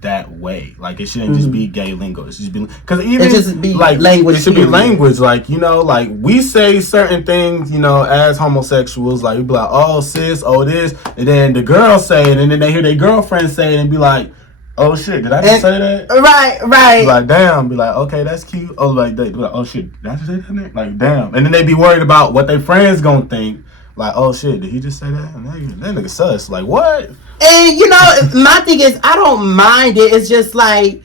that way? Like, it shouldn't just be gay lingo. It should just be, because even it just be like language. It should be language. Like, like we say certain things, as homosexuals. Like, we be like, oh sis, oh this, and then the girls say it, and then they hear their girlfriend say it, and be like, oh shit, did I just say that? Right. Be like, damn. Be like, okay, that's cute. Oh, like, they be like, oh shit, did I just say that? Like, damn. And then they be worried about what their friends gonna think. Like, oh shit, did he just say that? That nigga sus. Like, what? And my thing is, I don't mind it. It's just like,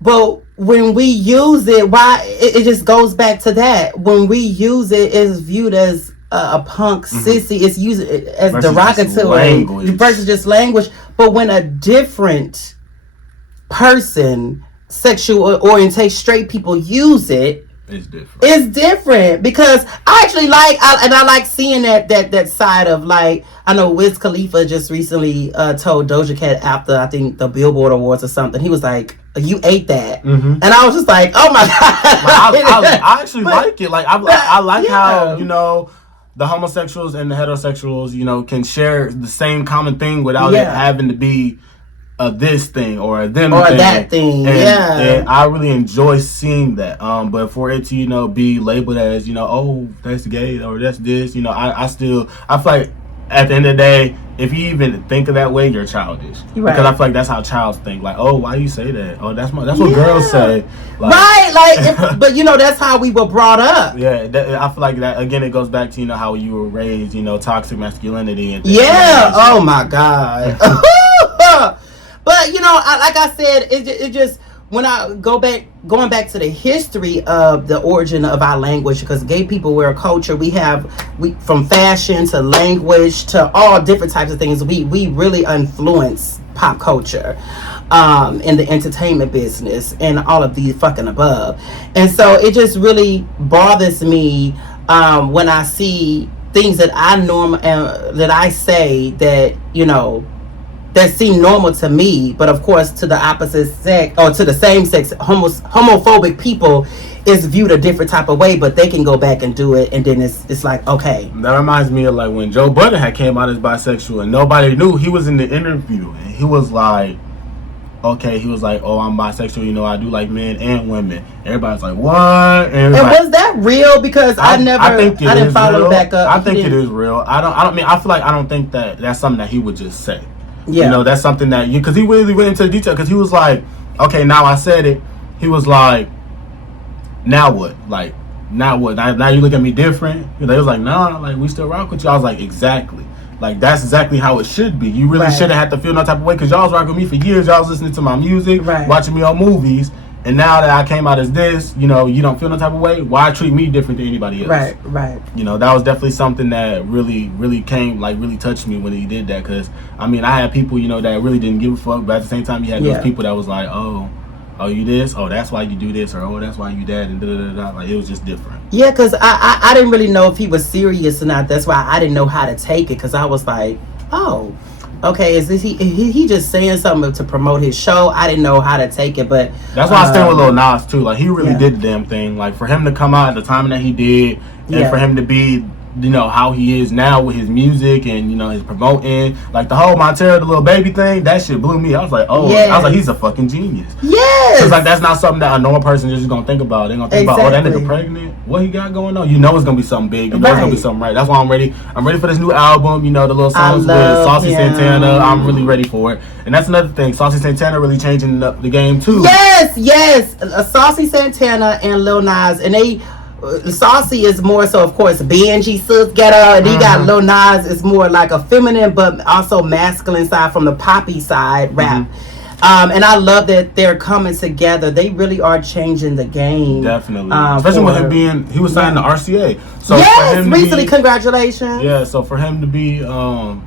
but when we use it, why it just goes back to that. When we use it, it's viewed as a punk sissy. It's used as derogatory versus just language. But when a different person, sexual orientation, straight people use it, It's different. It's different because I actually I like seeing that side of, like, I know Wiz Khalifa just recently told Doja Cat after, I think, the Billboard Awards or something, he was like, "You ate that," and I was just like, "Oh my god!" I actually like it. Like I like how, you know, the homosexuals and the heterosexuals, you know, can share the same common thing without it having to be a this thing or a them or thing. that thing. And I really enjoy seeing that. But for it to, you know, be labeled as, you know, oh, that's gay or that's this, you know, I feel like at the end of the day, if you even think of that way, you're childish. Right. Because I feel like that's how childs think. Like, oh, why you say that? Oh, that's what girls say. Like, right. Like, but you know, that's how we were brought up. Yeah, I feel like that again. It goes back to, you know, how you were raised. You know, toxic masculinity and things. Yeah. Oh my god. But you know, like I said, it just, when I going back to the history of the origin of our language, because gay people, we're a culture. We from fashion to language to all different types of things. We really influence pop culture, in the entertainment business and all of the fucking above. And so it just really bothers me when I see things that that I say that, you know, that seem normal to me, but of course to the opposite sex or to the same sex homophobic people is viewed a different type of way, but they can go back and do it, and then it's like, okay. That reminds me of like when Joe Budden had came out as bisexual and nobody knew. He was in the interview and he was like, okay, he was like, oh, I'm bisexual, you know, I do like men and women. Everybody's like, what? And was that real? Because I didn't follow real. Back up. I think it is real. I don't think that that's something that he would just say. Yeah. You know, that's something that because he really went into detail, because he was like, okay, now I said it. He was like, now what? Like, now what? Now you look at me different? You know, he was like, nah, like, we still rock with you. I was like, exactly. Like, that's exactly how it should be. You really shouldn't have to feel no type of way, because y'all was rocking with me for years. Y'all was listening to my music, watching me on movies. And now that I came out as this, you know, you don't feel no type of way. Why treat me different than anybody else? Right. You know, that was definitely something that really touched me when he did that. Because, I mean, I had people, you know, that really didn't give a fuck. But at the same time, you had those people that was like, oh, you this? Oh, that's why you do this. Or, oh, that's why you that. And da-da-da-da. Like, it was just different. Yeah, because I didn't really know if he was serious or not. That's why I didn't know how to take it. Because I was like, oh, okay, is this he just saying something to promote his show? I didn't know how to take it, but that's why I stand with Lil Nas too. Like, he really did the damn thing. Like, for him to come out at the time that he did, and for him to be, you know, how he is now with his music and, you know, his promoting, like the whole Montero, the little baby thing, that shit blew me. I was like, oh, I was like, he's a fucking genius. Yes. Cause like that's not something that a normal person is just gonna think about. They're gonna think about, oh, that nigga pregnant. What he got going on? You know, it's gonna be something big. You know, it's gonna be something right. That's why I'm ready. I'm ready for this new album. You know, the little songs with Saucy Santana. I'm really ready for it. And that's another thing. Saucy Santana really changing the game too. Yes. Saucy Santana and Lil Nas, and they. Saucy is more so, of course, BNG Sus Ghetto, and he got Lil Nas is more like a feminine but also masculine side from the poppy side rap. And I love that they're coming together. They really are changing the game. Definitely. Especially with him he was signed to RCA. So recently, congratulations. Yeah, so for him to be,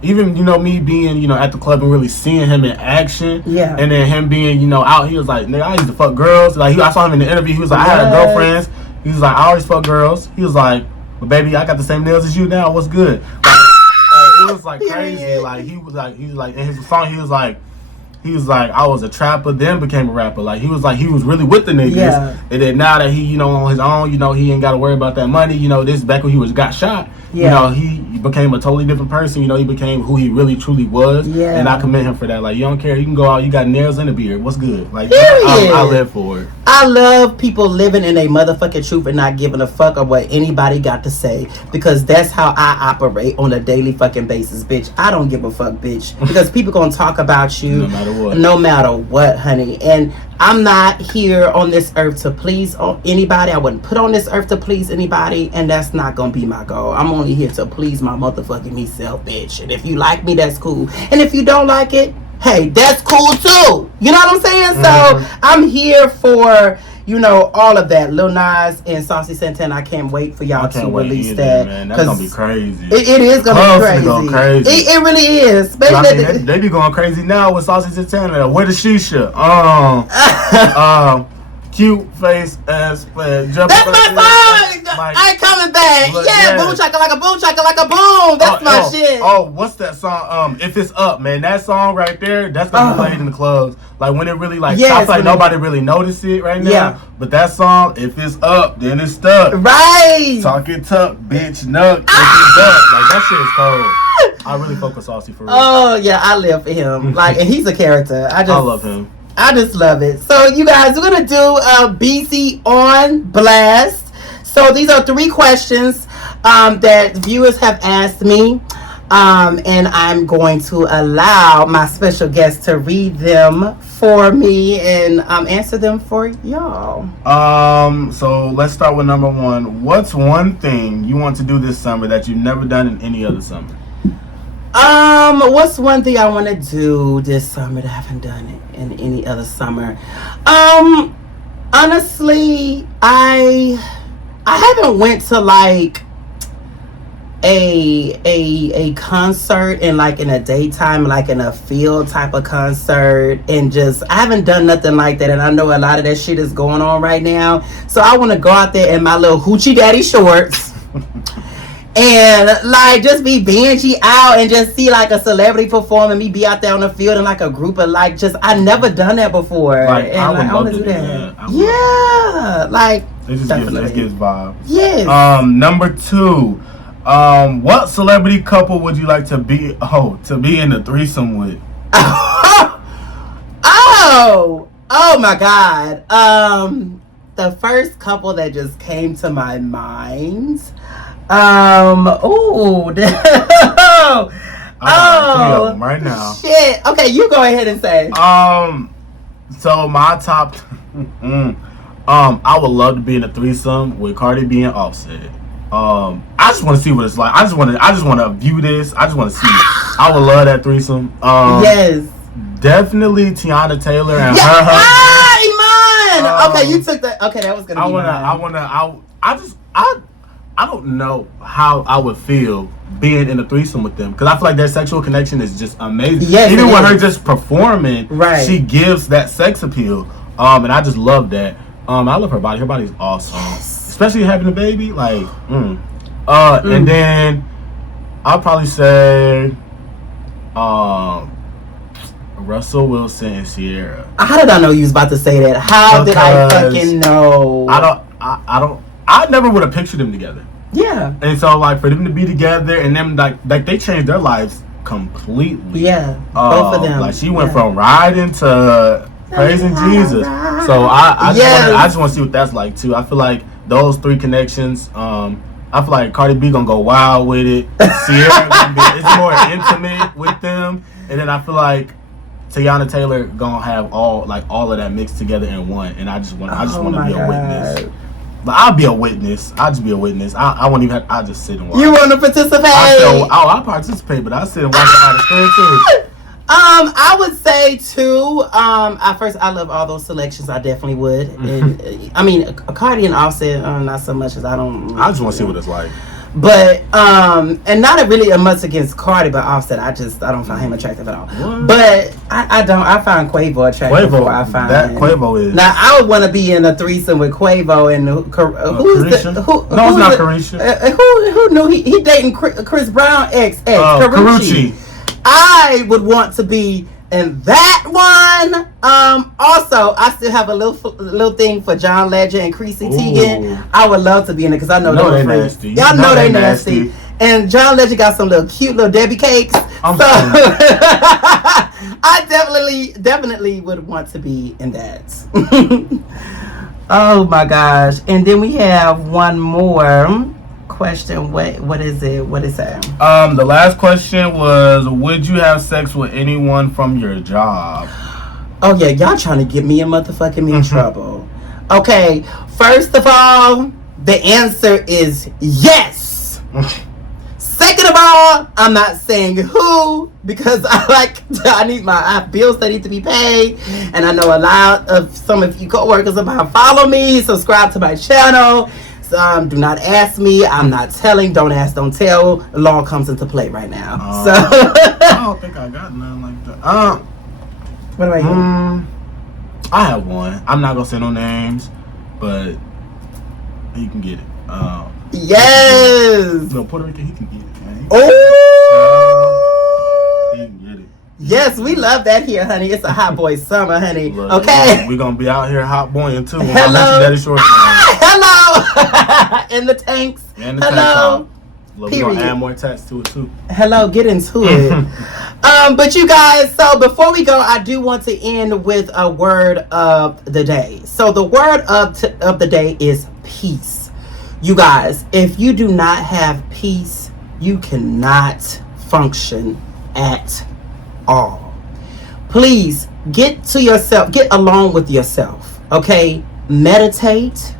even, you know, me being, you know, at the club and really seeing him in action. Yeah. And then him being, you know, out, he was like, nigga, I used to fuck girls. Like, I saw him in the interview, he was like, I had girlfriends. He was like, I always fuck girls. He was like, but baby, I got the same nails as you now. What's good? Like, it was like crazy. Like, he was like in his song, he was like, I was a trapper, then became a rapper. Like, he was really with the niggas. Yeah. And then now that he, you know, on his own, you know, he ain't got to worry about that money. You know, this back when he got shot. Yeah. You know, he became a totally different person. You know, he became who he really truly was. Yeah. And I commend him for that. Like, you don't care. You can go out. You got nails and a beard. What's good? Like, I live for it. I love people living in a motherfucking truth and not giving a fuck of what anybody got to say, because that's how I operate on a daily fucking basis, bitch. I don't give a fuck, bitch, because people gonna talk about you no matter what, honey. And I'm not here on this earth to please anybody. I wouldn't put on this earth to please anybody, and that's not gonna be my goal. I'm only here to please my motherfucking me self, bitch. And if you like me, that's cool. And if you don't like it, hey, that's cool too. You know what I'm saying? So I'm here for, you know, all of that. Lil Nas and Saucy Santana. I can't wait for y'all to release that. Man. That's gonna be crazy. It is gonna be crazy. It really is. Especially they be going crazy now with Saucy Santana. Where the keyshia? Cute face ass fat. That's my song. I ain't coming back. Look, yeah, boom chaka like a boom chaka like a boom. That's my shit. Oh, what's that song? If It's Up, man. That song right there, that's gonna be played in the clubs. Like when it really sounds like nobody really noticed it right now. Yeah. But that song, if it's up, then it's stuck. Right. Talk it tough, bitch. Nuck. If it's up, like that shit is cold. I really fuck with Saucy for real. Oh yeah, I live for him. Like, and he's a character. I love him. I just love it. So you guys, we're gonna do BC on Blast. So these are 3 questions that viewers have asked me, and I'm going to allow my special guest to read them for me and answer them for y'all. So let's start with number 1. What's one thing you want to do this summer that you've never done in any other summer? What's one thing I want to do this summer that I haven't done it in any other summer? Honestly, I haven't went to like a concert in a daytime, like in a field type of concert, and I haven't done nothing like that, and I know a lot of that shit is going on right now, so I want to go out there in my little hoochie daddy shorts and just be Benji out and just see like a celebrity perform and me be out there on the field in like a group of I never done that before. And I want to do that. It gives vibe. Yes. Number 2, what celebrity couple would you like to be in a threesome with? Oh my God. The first couple that just came to my mind. I got 3 of them right now. Shit. Okay, you go ahead and say. So my top, I would love to be in a threesome with Cardi B and Offset. I just want to see what it's like. I just want to view this. I just want to see. I would love that threesome. Yes. Definitely Tiana Taylor and her husband. Iman. Okay, you took that. Okay, that was gonna be I don't know how I would feel being in a threesome with them, because I feel like their sexual connection is just amazing. Yes, even with her just performing, right, she gives that sex appeal. And I just love that. I love her body. Her body is awesome, especially having a baby. And then I'll probably say Russell Wilson and Sierra. How did I know you was about to say that? How did I fucking know? I never would have pictured them together. Yeah. And so for them to be together and them they changed their lives completely. Yeah. Both of them. She went from riding to praising Jesus. So I just want to see what that's like too. I feel like those 3 connections. I feel like Cardi B gonna go wild with it. Sierra it's more intimate with them, and then I feel like Tiana Taylor gonna have all of that mixed together in one. And I just want to be a witness. But I'll be a witness. I'll just be a witness. I won't even I'll just sit and watch. You want to participate? I'll participate, but I'll sit and watch it on the screen too. I would say too. I love all those selections. I definitely would. And I mean, Cardi and Offset, not so much as I just want to see what it's like. But and not really a much against Cardi, but Offset, I don't find him attractive at all. What? But I find Quavo attractive. Quavo is. Now I would want to be in a threesome with Quavo and it's not Carisha. Who knew he dating Chris Brown ex Carucci. I would want to be in that one. Also, I still have a little thing for John Legend and Creasy Teigen. I would love to be in it because I know they're nasty. Y'all know they nasty. And John Legend got some cute little Debbie cakes. I definitely would want to be in that. Oh my gosh. And then we have one more question. What is it? What is that? The last question was, would you have sex with anyone from your job? Oh yeah, y'all trying to get me in trouble. Okay, first of all, the answer is yes. Second of all, I'm not saying who, because I have bills that need to be paid, and I know a lot of some of you coworkers about follow me, subscribe to my channel. Do not ask me. I'm not telling. Don't ask, don't tell. The law comes into play right now. I don't think I got nothing like that. What about you? I have one. I'm not gonna say no names, but he can get it. Yes. No, Puerto Rican, he can get it, man. Oh. He can get it. Yes, we love that here, honey. It's a hot boy summer, honey. Look, Okay. We're gonna be out here hot boying too. Hello. Hello. In the tanks. And the Hello. Look, we're gonna add more text to it too. Hello, get into it. But you guys, so before we go, I do want to end with a word of the day. So the word of the day is peace. You guys, if you do not have peace, you cannot function at all. Please get to yourself, get along with yourself. Okay, meditate.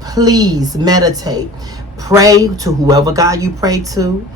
Please meditate. Pray to whoever God you pray to.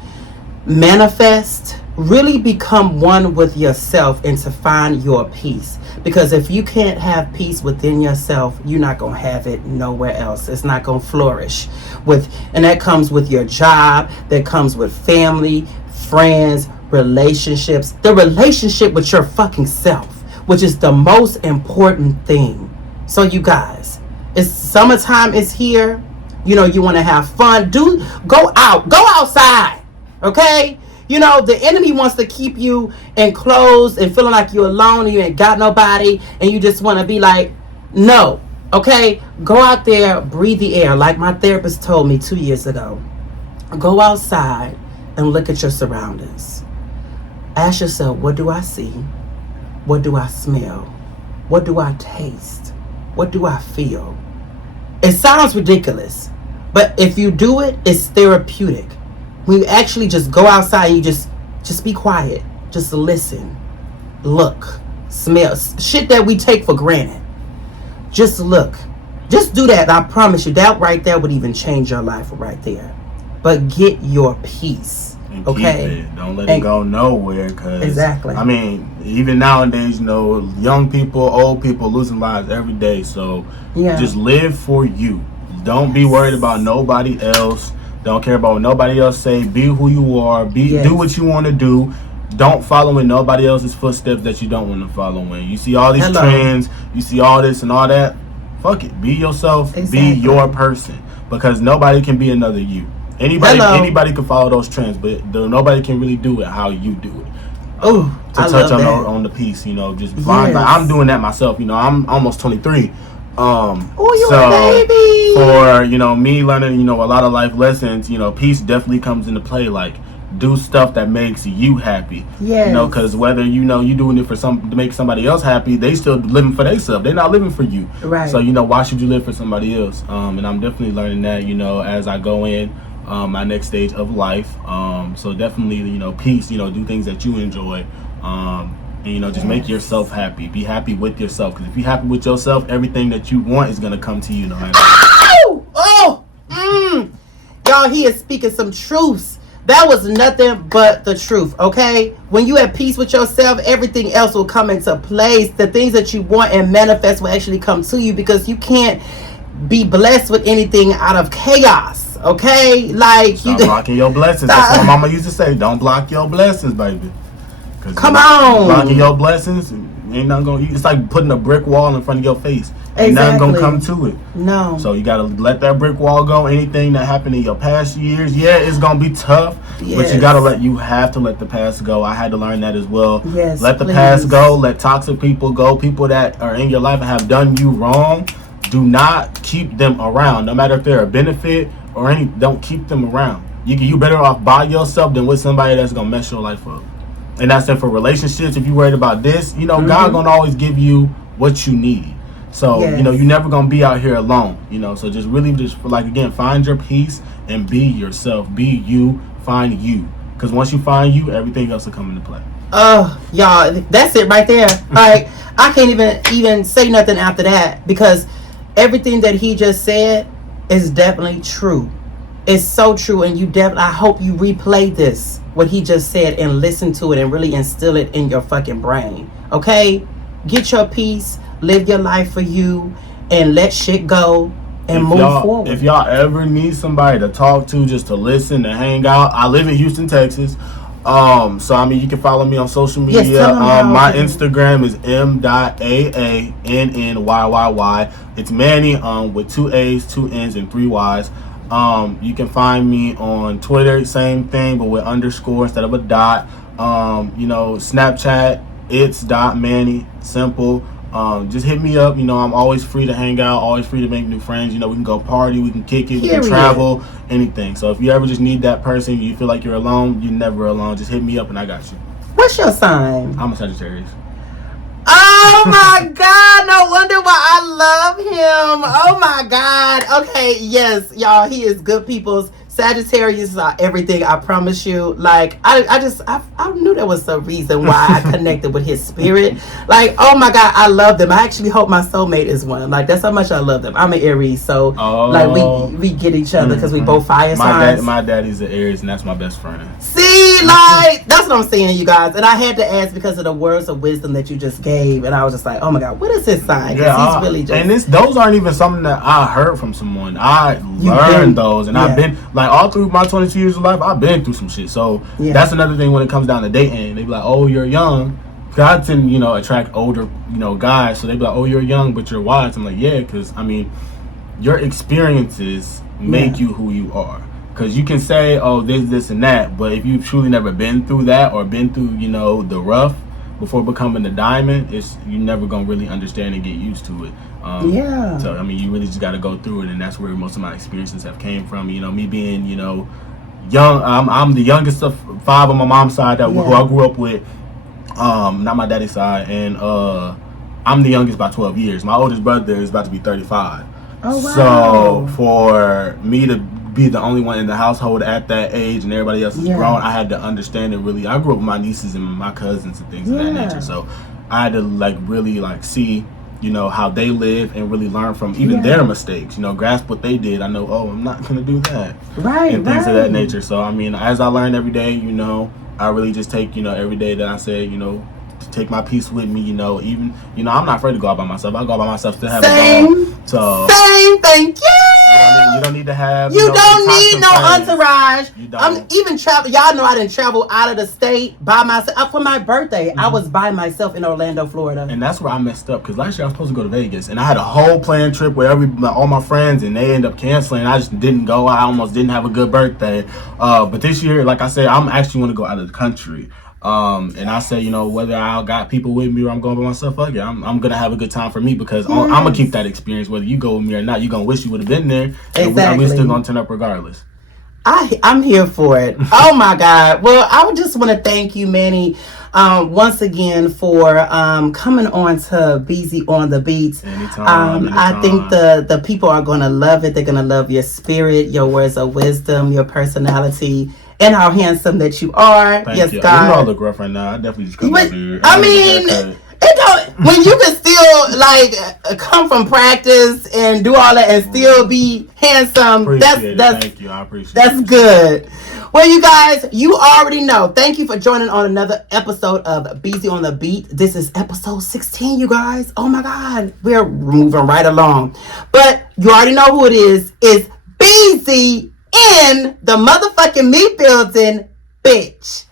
Manifest. Really become one with yourself and to find your peace. Because if you can't have peace within yourself, you're not going to have it nowhere else. It's not going to flourish. And that comes with your job. That comes with family, friends, relationships. The relationship with your fucking self, which is the most important thing. So you guys, it's summertime is here. You know, you want to have fun. Go outside. Okay? You know, the enemy wants to keep you enclosed and feeling like you're alone and you ain't got nobody and you just want to be like, no. Okay? Go out there, breathe the air. Like my therapist told me 2 years ago. Go outside and look at your surroundings. Ask yourself, what do I see? What do I smell? What do I taste? What do I feel? It sounds ridiculous, but if you do it, it's therapeutic. When you actually just go outside and you just be quiet. Just listen. Look. Smell. Shit that we take for granted. Just look. Just do that. I promise you, that right there would even change your life right there. But get your peace. And okay? Keep it. Don't let it go nowhere. Cause, exactly. I mean, even nowadays, you know, young people, old people losing lives every day. So just live for you. Don't be worried about nobody else. Don't care about what nobody else say. Be who you are. Do what you want to do. Don't follow in nobody else's footsteps that you don't want to follow in. You see all these trends. You see all this and all that. Fuck it. Be yourself. Exactly. Be your person. Because nobody can be another you. Anybody can follow those trends, but nobody can really do it how you do it. Oh, to touch on the piece, you know, just blind. Like, I'm doing that myself. You know, I'm almost 23. You a baby. For, you know, me learning, you know, a lot of life lessons, you know, peace definitely comes into play. Like, do stuff that makes you happy. Yes. You know, because whether, you know, you doing it to make somebody else happy, they still living for themselves. They're not living for you. Right. So, you know, why should you live for somebody else? And I'm definitely learning that, you know, as I go in my next stage of life. So definitely, you know, peace, you know, do things that you enjoy. And, you know, just make yourself happy. Be happy with yourself. Because if you're happy with yourself, everything that you want is going to come to you no matter what. Y'all, he is speaking some truths. That was nothing but the truth, okay? When you at peace with yourself, everything else will come into place. The things that you want and manifest will actually come to you, because you can't be blessed with anything out of chaos, okay? Like, stop blocking your blessings. That's what my mama used to say. Don't block your blessings, baby. Come on. Blocking your blessings, ain't nothing gonna. It's like putting a brick wall in front of your face. Ain't nothing gonna come to it. No. So you gotta let that brick wall go. Anything that happened in your past years, it's gonna be tough. Yes. But you have to let the past go. I had to learn that as well. Yes. Let the past go. Let toxic people go. People that are in your life and have done you wrong, do not keep them around. No matter if they're a benefit or any, don't keep them around. You better off by yourself than with somebody that's gonna mess your life up. And that's it for relationships. If you're worried about this, you know, God gonna always give you what you need. So, you know, you're never gonna be out here alone, you know. So just really again, find your peace and be yourself. Be you, find you. Because once you find you, everything else will come into play. Y'all, that's it right there. Like, I can't even say nothing after that, because everything that he just said is definitely true. It's so true, and I hope you replay this, what he just said, and listen to it and really instill it in your fucking brain. Okay? Get your peace, live your life for you, and let shit go and move forward. If y'all ever need somebody to talk to, just to listen, to hang out, I live in Houston, Texas. So I mean, you can follow me on social media. Yes, tell them how My to- Instagram is m.aannyyy. It's Manny with 2 A's, 2 N's, and 3 Y's. You can find me on Twitter, same thing, but with underscore instead of a dot. Snapchat, it's .manny, simple. Just hit me up. I'm always free to hang out, always free to make new friends. We can go party, we can kick it, we can travel, anything. So if you ever just need that person, you feel like you're alone, you're never alone. Just hit me up and I got you. What's your sign? I'm a Sagittarius. Oh my God, no wonder why I love him. Oh my God. Okay, yes, y'all, he is good people's. Sagittarius are everything, I promise you. Like, I knew there was some reason why I connected with his spirit. Like, oh my God, I love them. I actually hope my soulmate is one. Like, that's how much I love them. I'm an Aries, so like we get each other because we both fire signs. My daddy's an Aries, and that's my best friend. See, like, that's what I'm saying, you guys. And I had to ask because of the words of wisdom that you just gave, and I was just like, oh my God, what is his sign? Because he's really just. And those aren't even something that I heard from someone. I learned those, and I've been like. All through my 22 years of life, I've been through some shit. So that's another thing when it comes down to dating. They be like, oh, you're young. God tend, attract older, guys. So they be like, oh, you're young, but you're wise. I'm like, yeah, because, your experiences make you who you are. Because you can say, oh, this, and that. But if you've truly never been through that or been through, the rough before becoming the diamond, you're never going to really understand and get used to it. So you really just got to go through it, and that's where most of my experiences have came from. Me being young. I'm the youngest of 5 on my mom's side who I grew up with. Not my daddy's side, and I'm the youngest by 12 years. My oldest brother is about to be 35. Oh wow! So for me to be the only one in the household at that age, and everybody else is grown, I had to understand it really. I grew up with my nieces and my cousins and things of that nature, so I had to really see. How they live and really learn from even their mistakes, grasp what they did. I know, I'm not going to do that. Right. And things of that nature. So, as I learn every day, I really just take, every day that I say, to take my peace with me, even, I'm not afraid to go out by myself. I go out by myself to have a ball. So, same, thank you. You don't need to have. You don't need no entourage. You don't. I'm even travel. Y'all know I didn't travel out of the state by myself for my birthday. I was by myself in Orlando, Florida. And that's where I messed up because last year I was supposed to go to Vegas, and I had a whole planned trip with all my friends, and they ended up canceling. I just didn't go. I almost didn't have a good birthday. But this year, like I said, I'm actually going to go out of the country. And I say, whether I got people with me or I'm going by myself, fuck it. I'm going to have a good time for me because I'm going to keep that experience. Whether you go with me or not, you're going to wish you would have been there. And we're still going to turn up regardless. I'm here for it. Oh my God. Well, I would just want to thank you, Manny, once again for coming on to Beezy on the Beats. Anytime. I think the people are going to love it. They're going to love your spirit, your words of wisdom, your personality. And how handsome that you are. Thank you. God. You know I look rough right now. I definitely just come over here. It don't. When you can still come from practice and do all that and still be handsome, that's thank you. I appreciate that's good. Well, you guys, you already know. Thank you for joining on another episode of Beezy on the Beat. This is episode 16, you guys. Oh my God, we're moving right along. But you already know who it is. It's Beezy in the motherfucking meat building, bitch.